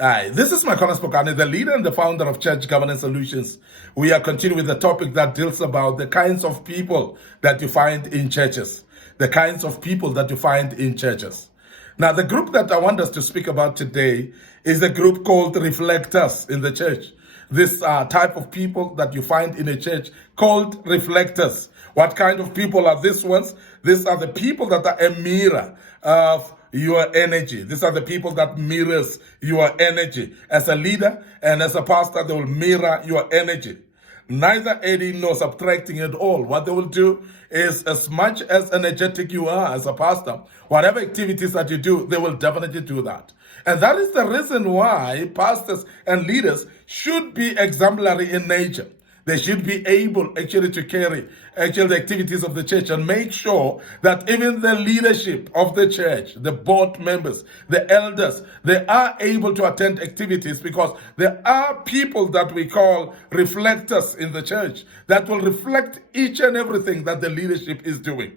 Hi, this is Micornus, Phokane, the leader and the founder of Church Governance Solutions. We are continuing with the topic that deals about the kinds of people that you find in churches. The kinds of people that you find in churches. Now, the group that I want us to speak about today is a group called reflectors in the church. This type of people that you find in a church called reflectors. What kind of people are these ones? These are the people that are a mirror of your energy. These are the people that mirrors your energy. As a leader and as a pastor, they will mirror your energy. Neither adding nor subtracting at all. What they will do is, as much as energetic you are as a pastor, whatever activities that you do, they will definitely do that. And that is the reason why pastors and leaders should be exemplary in nature. They should be able actually to carry the activities of the church and make sure that even the leadership of the church, the board members, the elders, they are able to attend activities, because there are people that we call reflectors in the church that will reflect each and everything that the leadership is doing.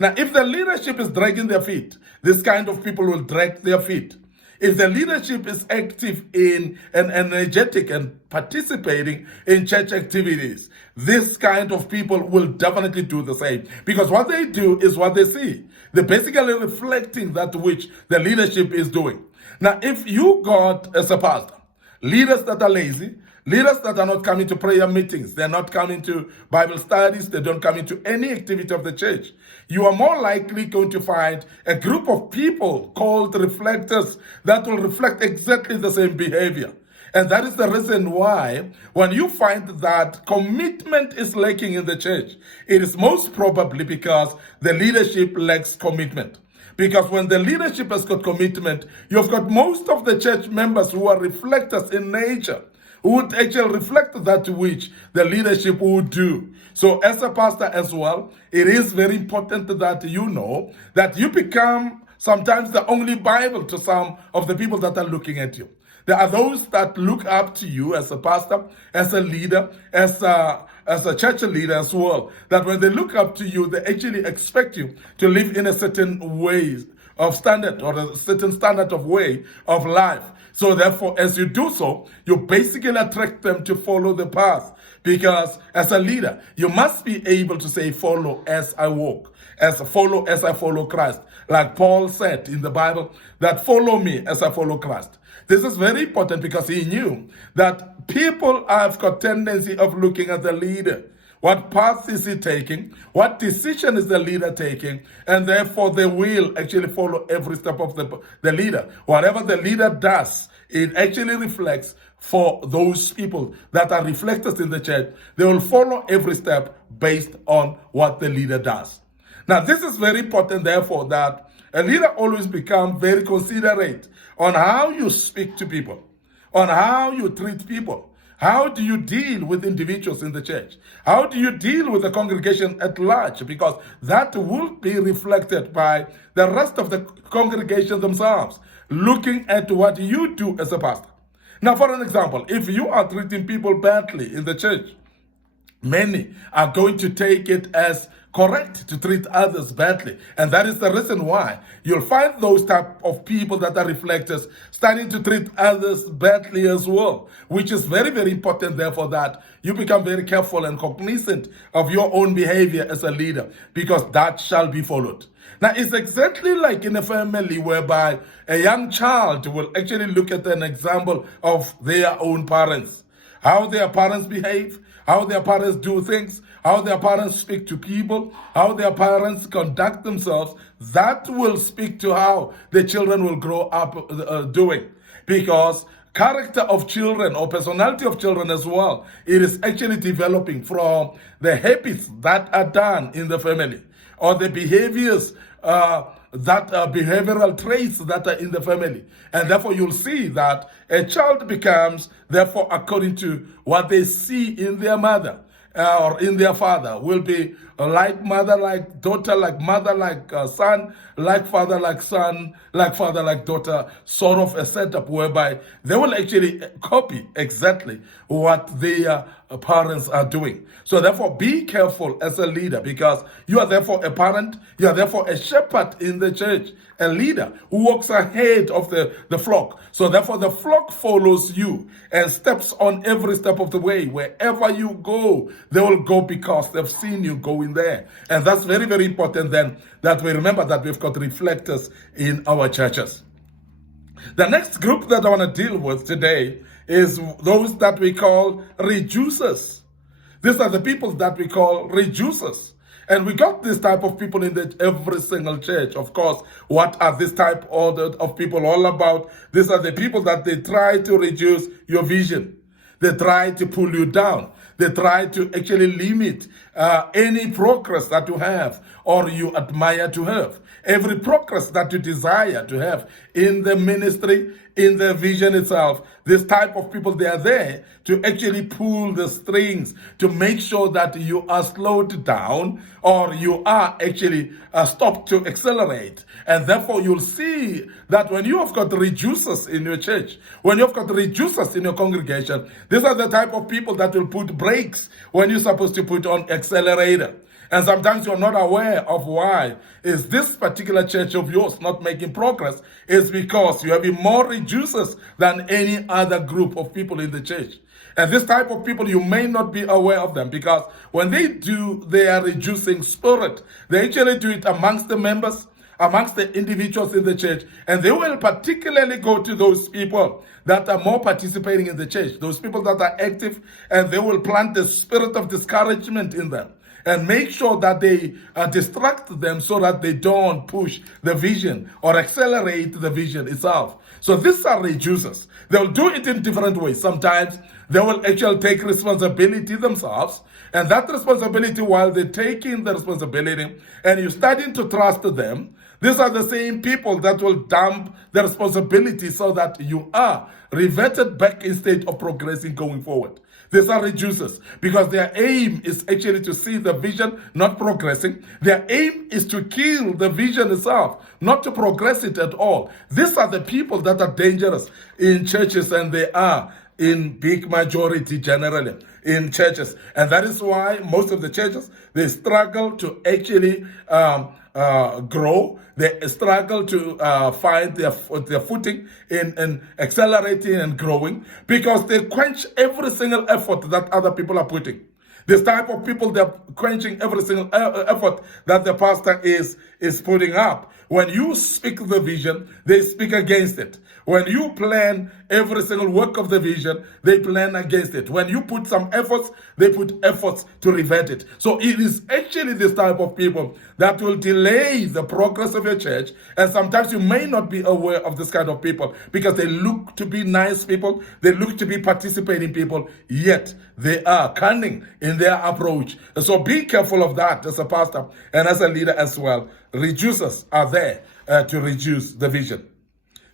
Now, if the leadership is dragging their feet, this kind of people will drag their feet. If the leadership is active in and energetic and participating in church activities, this kind of people will definitely do the same, because what they do is what they see. They're basically reflecting that which the leadership is doing. Now, if you got, as a pastor, leaders that are lazy, leaders that are not coming to prayer meetings, they're not coming to Bible studies, they don't come into any activity of the church, you are more likely going to find a group of people called reflectors that will reflect exactly the same behavior. And that is the reason why, when you find that commitment is lacking in the church, it is most probably because the leadership lacks commitment. Because when the leadership has got commitment, you've got most of the church members who are reflectors in nature, who would actually reflect that which the leadership would do. So as a pastor as well, it is very important that you know that you become sometimes the only Bible to some of the people that are looking at you. There are those that look up to you as a pastor, as a leader, as a church leader as well, that when they look up to you, they actually expect you to live in a certain way of standard, or a certain standard of way of life. So therefore, as you do so, you basically attract them to follow the path. Because as a leader, you must be able to say, follow as I walk, as I follow Christ. Like Paul said in the Bible, that follow me as I follow Christ. This is very important, because he knew that people have got tendency of looking at the leader. What path is he taking? What decision is the leader taking? And therefore, they will actually follow every step of the leader. Whatever the leader does, it actually reflects for those people that are reflectors in the church. They will follow every step based on what the leader does. Now, this is very important, therefore, that a leader always become very considerate on how you speak to people, on how you treat people. How do you deal with individuals in the church? How do you deal with the congregation at large? Because that will be reflected by the rest of the congregation themselves, looking at what you do as a pastor. Now, for an example, if you are treating people badly in the church, many are going to take it as correct to treat others badly. And that is the reason why you'll find those type of people that are reflectors starting to treat others badly as well, which is very, very important, therefore, that you become very careful and cognizant of your own behavior as a leader, because that shall be followed. Now, it's exactly like in a family whereby a young child will actually look at an example of their own parents, how their parents behave, how their parents do things, how their parents speak to people, how their parents conduct themselves. That will speak to how the children will grow up doing. Because character of children, or personality of children as well, it is actually developing from the habits that are done in the family, or the behaviors behavioral traits that are in the family. And therefore, you'll see that a child becomes, therefore, according to what they see in their mother or in their father, will be like mother, like daughter, like mother, like son, like father, like son, like father, like daughter, sort of a setup whereby they will actually copy exactly what their parents are doing. So therefore, be careful as a leader, because you are therefore a parent, you are therefore a shepherd in the church, a leader who walks ahead of the flock. So therefore, the flock follows you and steps on every step of the way. Wherever you go, they will go because they've seen you going there. And that's very, very important then, that we remember that we've got reflectors in our churches. The next group that I want to deal with today is those that we call reducers. These are the people that we call reducers. And we got this type of people in every single church. Of course, what are this type of people all about? These are the people that they try to reduce your vision. They try to pull you down. They try to actually limit any progress that you have or you admire to have. Every progress that you desire to have in the ministry, in the vision itself, this type of people, they are there to actually pull the strings to make sure that you are slowed down or you are actually stopped to accelerate. And therefore, you'll see that when you have got reducers in your church, when you've got reducers in your congregation, these are the type of people that will put brakes when you're supposed to put on accelerator. And sometimes you're not aware of why is this particular church of yours not making progress. It's because you have more reducers than any other group of people in the church. And this type of people, you may not be aware of them, because when they do their reducing spirit, they actually do it amongst the members, amongst the individuals in the church, and they will particularly go to those people that are more participating in the church, those people that are active, and they will plant the spirit of discouragement in them and make sure that they distract them so that they don't push the vision or accelerate the vision itself. So these are reducers. They'll do it in different ways. Sometimes they will actually take responsibility themselves, and that responsibility, while they're taking the responsibility and you're starting to trust them, these are the same people that will dump the responsibility so that you are reverted back instead of progressing going forward. These are reducers, because their aim is actually to see the vision not progressing. Their aim is to kill the vision itself, not to progress it at all. These are the people that are dangerous in churches, and they are in big majority generally in churches. And that is why most of the churches, they struggle to actually grow. They struggle to find their footing in accelerating and growing, because they quench every single effort that other people are putting. This type of people, they're quenching every single effort that the pastor is putting up. When you speak the vision, they speak against it. When you plan every single work of the vision, they plan against it. When you put some efforts, they put efforts to revert it. So it is actually this type of people that will delay the progress of your church. And sometimes you may not be aware of this kind of people, because they look to be nice people, they look to be participating people, yet they are cunning in their approach. So be careful of that as a pastor and as a leader as well. Reducers are there to reduce the vision.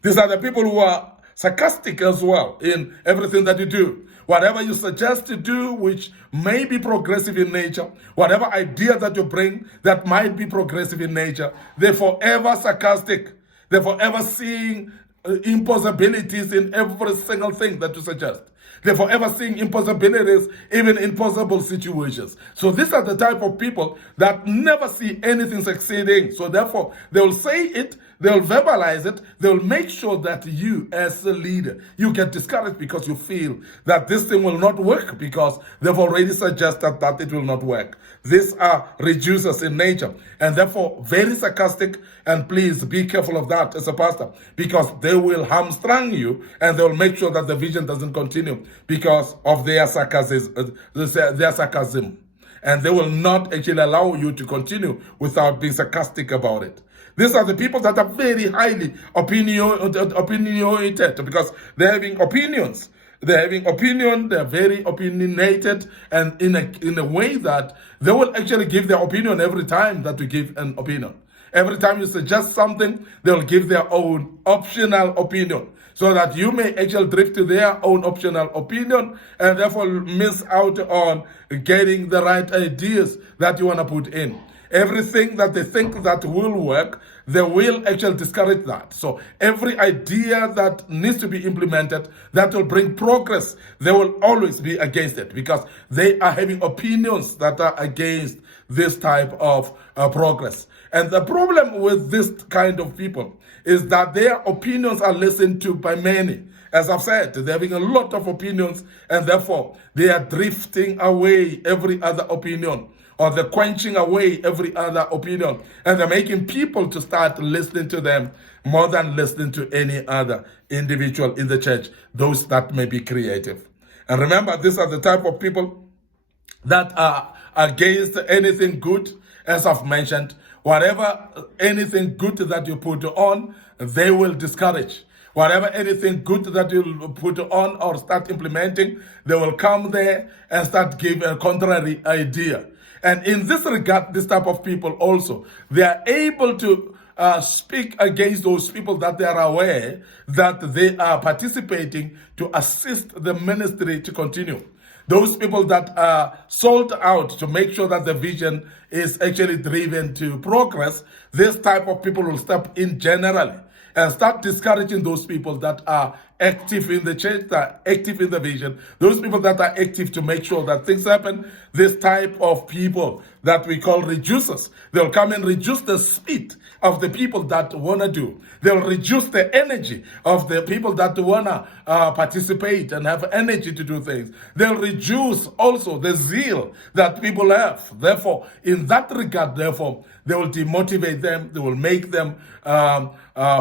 These are the people who are sarcastic as well in everything that you do. Whatever you suggest to do, which may be progressive in nature, whatever idea that you bring that might be progressive in nature, they're forever sarcastic. They're forever seeing impossibilities in every single thing that you suggest. They're forever seeing impossibilities, even in possible situations. So these are the type of people that never see anything succeeding. So therefore, they'll say it, they'll verbalize it, they'll make sure that you, as a leader, you get discouraged because you feel that this thing will not work, because they've already suggested that it will not work. These are reducers in nature, and therefore very sarcastic, and please be careful of that as a pastor, because they will hamstring you, and they'll make sure that the vision doesn't continue because of their sarcasm, and they will not actually allow you to continue without being sarcastic about it. These are the people that are very highly opinionated, because they're having opinions. They're very opinionated, and in a way that they will actually give their opinion every time that you give an opinion. Every time you suggest something, they'll give their own optional opinion. so that you may actually drift to their own optional opinion and therefore miss out on getting the right ideas that you want to put in. Everything that they think that will work, they will actually discourage that. So every idea that needs to be implemented that will bring progress, they will always be against it, because they are having opinions that are against this type of progress. And the problem with this kind of people is that their opinions are listened to by many. As I've said, they're having a lot of opinions, and therefore they are drifting away every other opinion, or they're quenching away every other opinion, and they're making people to start listening to them more than listening to any other individual in the church, those that may be creative. And remember, these are the type of people that are against anything good. As I've mentioned, anything good that you put on, they will discourage. Anything good that you put on or start implementing, they will come there and start giving a contrary idea. And in this regard, this type of people also, they are able to speak against those people that they are aware that they are participating to assist the ministry to continue. Those people that are sold out to make sure that the vision is actually driven to progress, this type of people will step in generally and start discouraging those people that are active in the church, that are active in the vision, those people that are active to make sure that things happen. This type of people that we call reducers, they'll come and reduce the speed of the people that want to do. They'll reduce the energy of the people that want to participate and have energy to do things. They'll reduce also the zeal that people have. Therefore, in that regard, they will demotivate them. They will make them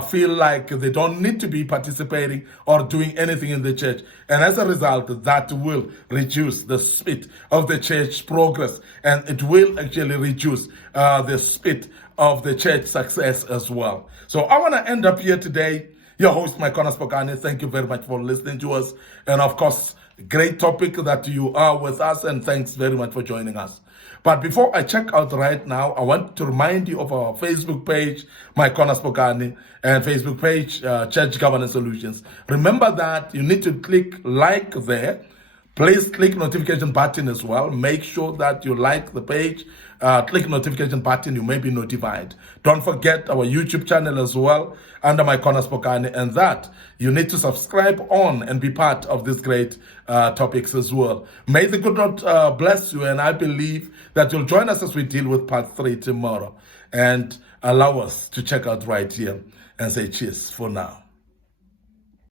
feel like they don't need to be participating or doing anything in the church. And as a result, that will reduce the speed of the church progress, and it will actually reduce the speed of the church success as well. So I want to end up here today. Your host, Micornus Phokane. Thank you very much for listening to us. And of course, great topic that you are with us, and thanks very much for joining us. But before I check out right now, I want to remind you of our Facebook page, Micornus Phokane, and Facebook page, Church Governance Solutions. Remember that you need to click like there. Please click notification button as well. Make sure that you like the page. Click notification button, you may be notified. Don't forget our YouTube channel as well, under Micornus Phokane, and that you need to subscribe on and be part of these great topics as well. May the good Lord bless you, and I believe that you'll join us as we deal with part 3 tomorrow, and allow us to check out right here and say cheers for now.